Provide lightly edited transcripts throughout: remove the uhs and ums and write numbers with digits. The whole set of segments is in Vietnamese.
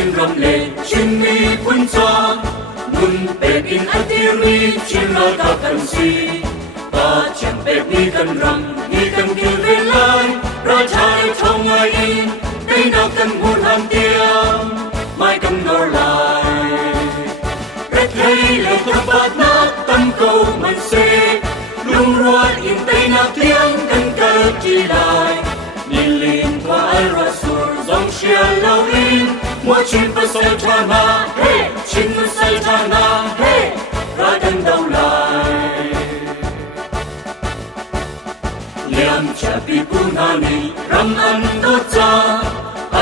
chin ram le chin mi phun cha nun pe in atiri chin Ralkap kan si ta chen pe mi kan ram mi kan kil ve lai ra chai thong ngai in pe na kan mun han tiam mai kan nor lai ret hei le thap bat na tâm câu man se lung ruat in pe na tiang kan ka chi lai ni lin qua al rasul dòng shia lâu in mua chin pa sai thana hey chin sai thana hey ra kan đâu lai liam cha pi punani ram an do cha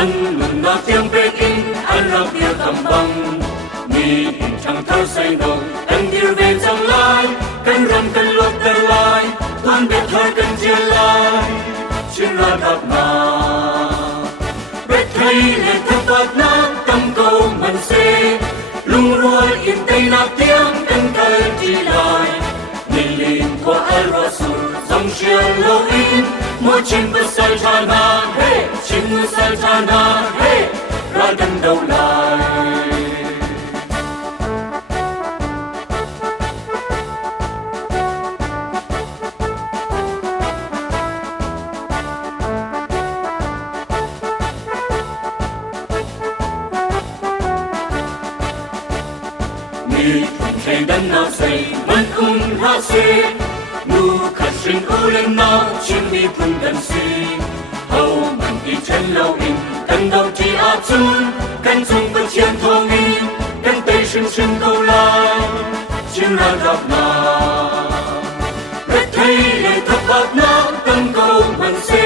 an nun na tiang pe in an ra bia tam bang mi in chang thar sai no kan dir ve chang lai kan ram kan lot ter lai tuan be thar kan chia lai chin Ralkap na bet hay le thap bat na tâm câu man se lung rual in tay na tiang kan kal chi lai nilin qua al rasul dòng shia lâu in mua chin pa sai thana hey chin sai thana hey ra kan đâu lai dan na say man ha se nu khat shin u len na chin mi phun kan si ho man ti chen lâu in kan đâu chi a chun kan chung ba chian thong in kan tei shin shin câu lai chin Ralkap na ret thei le thap bat na tâm câu man se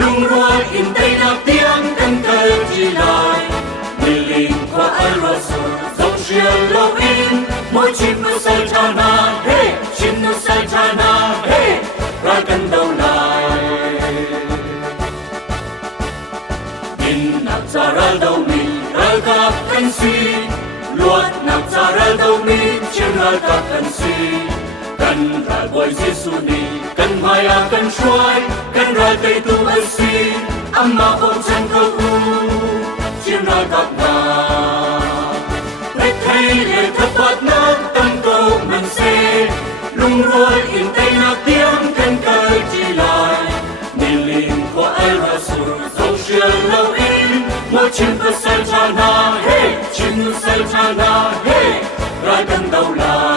lung rual in tei na tiang kan kal chi lai ni lin qua al rasul dòng shia lâu in mỗi chim nó sai thana hey chim nó sai thana hey ra kan đâu lai in nạp cha ra đâu mi Ralkap kan si luat nạp cha ra đâu mi chin Ralkap kan si kan ra boy Giêsu ni kan maya kan shuai kan ra tei tu an si amma ong chan câu u chin Ralkap na hay le thap bat na tâm câu man se lung rual in tay na tiang kan kal chi lai ni lin qua al rasul dòng shia lâu in mua chin pa sai thana hey chin sai thana hey ra kan đâu lai